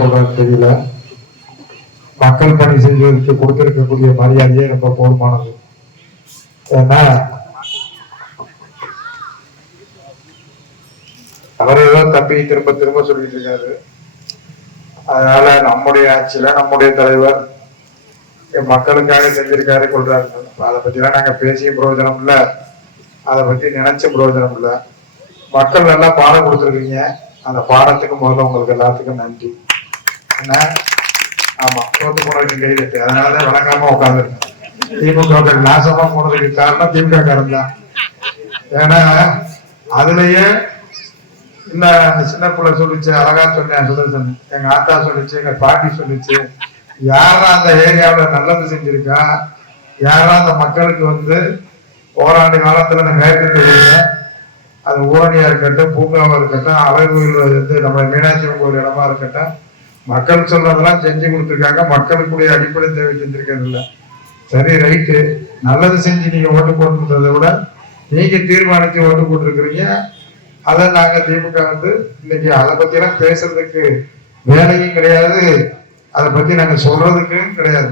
சொல்றது தெரியல. மக்கள் பணி செய்வதற்கு கொடுத்திருக்கக்கூடிய மரியாதையே ரொம்ப போதுமானது. ஏன்னா அவர்தான் தம்பி திரும்ப திரும்ப சொல்லிட்டு இருக்காரு. அதனால நம்முடைய ஆட்சியில நம்முடைய தலைவர் மக்களுக்காக செஞ்சிருக்காரு கொள்றாரு. அதை பத்தி எல்லாம் நாங்க பேசிய பிரயோஜனம் இல்ல, அதை பத்தி நினைச்ச பிரயோஜனம் இல்ல. மக்கள் நல்லா பாடம் கொடுத்துருக்கீங்க. அந்த பாடத்துக்கு முதல்ல உங்களுக்கு எல்லாத்துக்கும் நன்றி. என்ன ஆமா, தோத்து போனதுக்கு கைது. அதனாலதான் வழங்காம உட்காந்துருக்கேன். திமுக நாசமா போனதுக்கு காரணம் திமுக காரன் தான். ஏன்னா அதுலயே இல்ல, அந்த சின்ன பிள்ளை சொல்லிச்சு, அழகா சொன்னேன், சொன்னேன், எங்க ஆத்தா சொல்லிச்சு, எங்க பாட்டி சொல்லிச்சு. யாரா அந்த ஏரியாவில் நல்லது செஞ்சிருக்கா, யாரா அந்த மக்களுக்கு வந்து ஓராண்டு காலத்துல அந்த மேற்கொண்டு அது ஊரணியா இருக்கட்டும், பூங்காவா இருக்கட்டும், அழகு வந்து நம்ம மீனாட்சி கோயில் இடமா இருக்கட்டும், மக்கள் சொல்றதெல்லாம் செஞ்சு கொடுத்துருக்காங்க. மக்களுக்குடைய அடிப்படை தேவை செஞ்சிருக்கிறது இல்லை. சரி, ரைட்டு, நல்லது செஞ்சு நீங்க ஓட்டு போட்டுறதை விட நீங்க தீர்மானித்து ஓட்டு போட்டுருக்கிறீங்க. அதை நாங்க திமுக வந்து இன்னைக்கு அதை பத்தி எல்லாம் பேசுறதுக்கு வேலையும் கிடையாது, அதை பத்தி நாங்க சொல்றதுக்கு கிடையாது.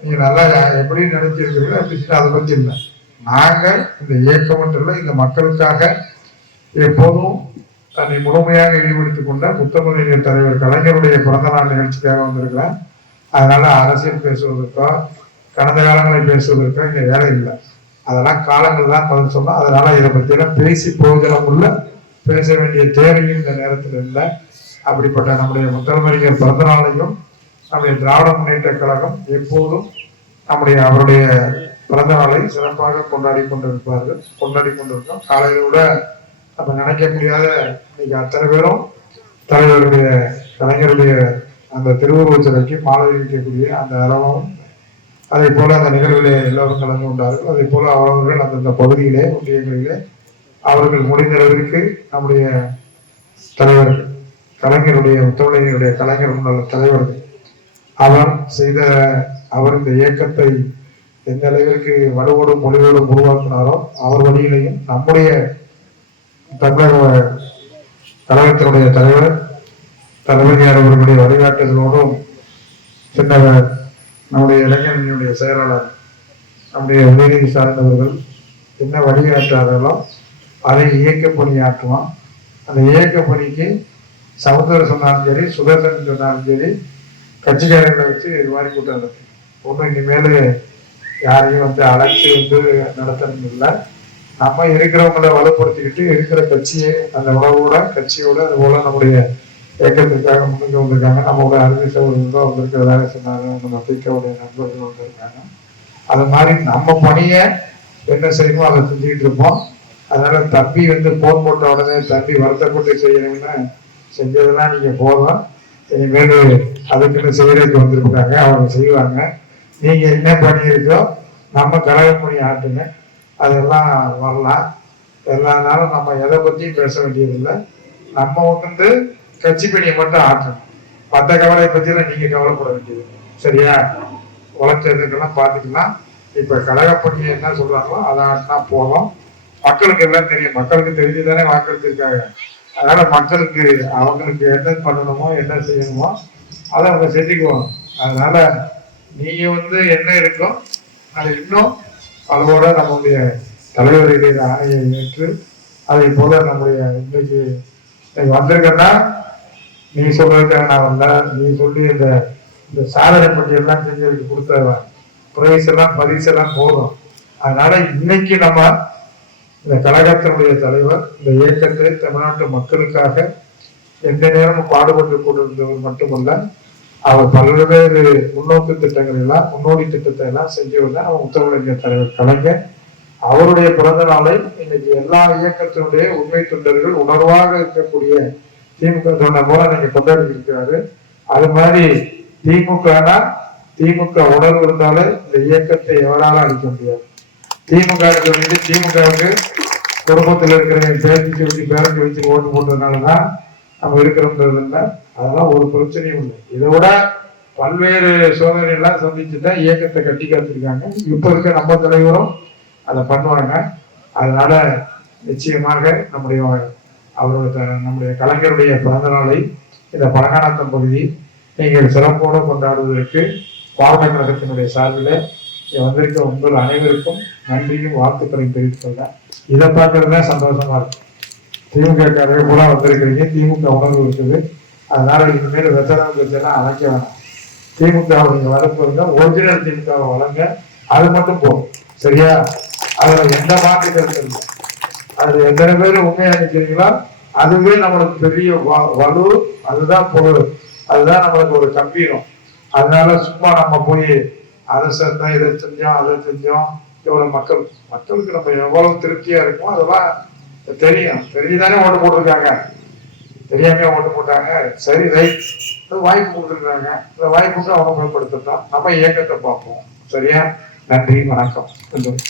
நீங்க நல்லா எப்படி நினைச்சிருக்கிறீங்க அப்படி அதை பத்தி இல்லை. நாங்க இந்த இயக்கம் மட்டும் இல்லை, இந்த மக்களுக்காக எப்போதும் தன்னை முழுமையாக ஈடுபடுத்திக் கொண்ட முத்தமிழ் தலைவர் கலைஞருடைய பிறந்த நாள் நிகழ்ச்சிக்காக வந்திருக்கிறேன். அதனால அரசியல் பேசுவதற்கோ கடந்த காலங்களை பேசுவதற்கோ இங்க வேலை இல்லை. அதெல்லாம் காலங்கள் தான் பதில் சொன்னோம். அதனால இதை பற்றியெல்லாம் பேசி பிரயோஜனம் உள்ள பேச வேண்டிய தேவையும் இந்த நேரத்தில் இல்லை. அப்படிப்பட்ட நம்முடைய முத்தமிழர் பிறந்த நாளையும் நம்முடைய திராவிட முன்னேற்ற கழகம் எப்போதும் அவருடைய பிறந்த நாளை சிறப்பாக கொண்டாடி கொண்டிருக்கோம். காலையில் கூட நம்ம நினைக்க முடியாத இன்னைக்கு அத்தனை பேரும் தலைவருடைய கலைஞருடைய அந்த திருவுருவச் சிலைக்கு மாலை வைக்கக்கூடிய அந்த அளவும், அதே போல அந்த நிகழ்வுகளை எல்லோரும் கலந்து கொண்டார்கள். அதே போல அவர்கள் அந்தந்த பகுதியிலே ஒன்றியங்களிலே அவர்கள் முடிந்தளவிற்கு நம்முடைய தலைவர் கலைஞருடைய முத்தமிழருடைய கலைஞர் முன்னாள் தலைவர்கள் அவர் இந்த இயக்கத்தை எந்த அளவிற்கு வலுவோடும் மொழியோடும் உருவாக்கினாரோ அவர் வழியிலையும் நம்முடைய தமிழக கழகத்தினுடைய தலைவர் தலைமையார் அவர்களுடைய வழிகாட்டுதலோடும் பின்னர் நம்முடைய இளைஞர்களுடைய செயலாளர் நம்முடைய உதயநிதி சார்ந்தவர்கள் என்ன வழிகாட்டுறார்களோ அதை இயக்க பணியாற்றுவோம். அந்த இயக்க பணிக்கு சகோதரர் சொன்னாலும் சரி, சுதர்சன் சொன்னாலும் சரி, கட்சிக்காரர்களை வச்சு இது மாதிரி கூட்டம் ஒன்றும் இனிமேல் யாரையும் வந்து அழைச்சி வந்து நடத்தணும் இல்லை. நம்ம இருக்கிறவங்களை வலுப்படுத்திக்கிட்டு இருக்கிற கட்சியை அந்த உணவோட கட்சியோட அது போல நம்முடைய இயக்கத்திற்காக முன்னுக்கு வந்திருக்காங்க. நம்மளோட அறுதி சகோதரர்கள் வந்திருக்கிறதாக சொன்னாங்க. நம்ம பிக்கவுடைய நண்பர்கள் வந்திருக்காங்க. அது மாதிரி நம்ம பணியை என்ன செய்யணுமோ அதை செஞ்சுக்கிட்டு இருப்போம். அதனால தம்பி வந்து போன் போட்ட உடனே தம்பி வருத்தப்பட்டு செய்யணும்னு செஞ்சதெல்லாம் நீங்க போதும். இனிமேல் அதுக்குன்னு செய்யறதுக்கு வந்திருக்காங்க, அவங்க செய்வாங்க. நீங்க என்ன பண்ணியிருக்கோ நம்ம கழக பணி ஆட்டுங்க, அதெல்லாம் வரலாம். எல்லா நாளும் நம்ம எதை பத்தியும் பேச வேண்டியதில்லை. நம்ம வந்து கட்சி பணியை மட்டும் ஆட்டணும். மற்ற கவலை பத்தியெல்லாம் நீங்க கவலைப்பட வேண்டியது. சரியா? உழைச்சதுக்கெல்லாம் பார்த்துக்கலாம். இப்ப கழக பணியை என்ன சொல்றாங்களோ அதை ஆட்டினா போதும். மக்களுக்கு எல்லாம் தெரியும், மக்களுக்கு தெரிஞ்சுதானே வாக்களிச்சிருக்காங்க. அதனால மக்களுக்கு அவங்களுக்கு என்ன பண்ணணுமோ என்ன செய்யணுமோ அதை அவங்க செஞ்சுக்குவாங்க. அதனால நீங்க வந்து என்ன இருக்கோ அது இன்னும் அதோட நம்முடைய தலைவருடைய ஆணையை ஏற்று அதை போல நம்முடைய இன்னைக்கு வந்திருக்கேன்னா நீ சொல்றதுக்காக நான் வந்தேன். நீ சொல்லி இந்த சாதனை பட்டியெல்லாம் செஞ்சதுக்கு கொடுத்த பிரைஸ் எல்லாம் பரிசெல்லாம் போதும். அதனால இன்னைக்கு நம்ம இந்த கழகத்தினுடைய தலைவர் இந்த இயக்கத்தை தமிழ்நாட்டு மக்களுக்காக எந்த நேரமும் பாடுபட்டு கொண்டிருந்தவர் மட்டுமல்ல, அவர் பல்வேறு முன்னோக்கு திட்டங்கள் எல்லாம் முன்னோடி திட்டத்தை எல்லாம் செஞ்சவர் தான் அவர் முத்தமிழர் தலைவர் கலைஞர். அவருடைய பிறந்த நாளை இன்னைக்கு எல்லா இயக்கத்தினுடைய உண்மை தொண்டர்கள் உணர்வாக இருக்கக்கூடிய திமுக தொண்டர் போல நீங்க கொண்டாடி இருக்கிறாரு. அது மாதிரி திமுக உணர்வு இருந்தாலே இந்த இயக்கத்தை எவராலும் அளிக்க முடியாது. திமுகவுக்கு குடும்பத்தில் இருக்கிற பேரண்டி வச்சு பேரண்டி வச்சு ஓட்டு போட்டதுனாலதான் நம்ம இருக்கிறோம்ன்றது இல்லை. அதெல்லாம் ஒரு பிரச்சனையும் இல்லை. இதை விட பல்வேறு சோதனை எல்லாம் சந்திச்சுதான் இயக்கத்தை கட்டி காத்திருக்காங்க. இப்ப இருக்க நம்ம தலைவரும் அதை பண்ணுவாங்க. அதனால நிச்சயமாக நம்முடைய கலைஞருடைய பிறந்த நாளை இந்த பழங்கானத்தம் பகுதி நீங்கள் சிறப்போடு கொண்டாடுவதற்கு பாவனை கழகத்தினுடைய சார்பில் வந்திருக்க உங்கள் அனைவருக்கும் நன்றியும் வாழ்த்துக்களையும் தெரிவித்துக் கொள்றேன். இதை பார்க்கறதுதான் சந்தோஷமா இருக்கு. திமுக காரர்கள் பூரா வந்திருக்கிறீங்க, திமுக உணர்வு இருக்குது. அதனால இனிமேல் வெத்தனம் பிரச்சனை அழைக்க வேணாம். திமுக நீங்க வரப்போங்க, ஒரிஜினல் திமுக வழங்க, அது மட்டும் போகும். சரியா? அதுல எந்த மாற்று கருத்து இல்லை. அதுல எத்தனை பேர் உண்மையா நினைக்கிறீங்களோ அதுவே நம்மளுக்கு பெரிய வலு, அதுதான் பொருள், அதுதான் நம்மளுக்கு ஒரு கம்பீரம். அதனால சும்மா நம்ம போய் அதை செஞ்சோம், இதை செஞ்சோம், அதை செஞ்சோம், எவ்வளவு மக்களுக்கு நம்ம எவ்வளவு திருப்தியா இருக்கும் அதெல்லாம் தெரியும். தெரிஞ்சுதானே ஓட்டு போட்டிருக்காங்க, தெரியாம ஓட்டு போட்டாங்க. சரி, ரைட், வாய்ப்பு கொடுத்துருக்காங்க, இந்த வாய்ப்புக்கு அவங்க பயன்படுத்தட்டும், நம்ம இயக்கத்தை பார்ப்போம். சரியா? நன்றி, வணக்கம். கொஞ்சம்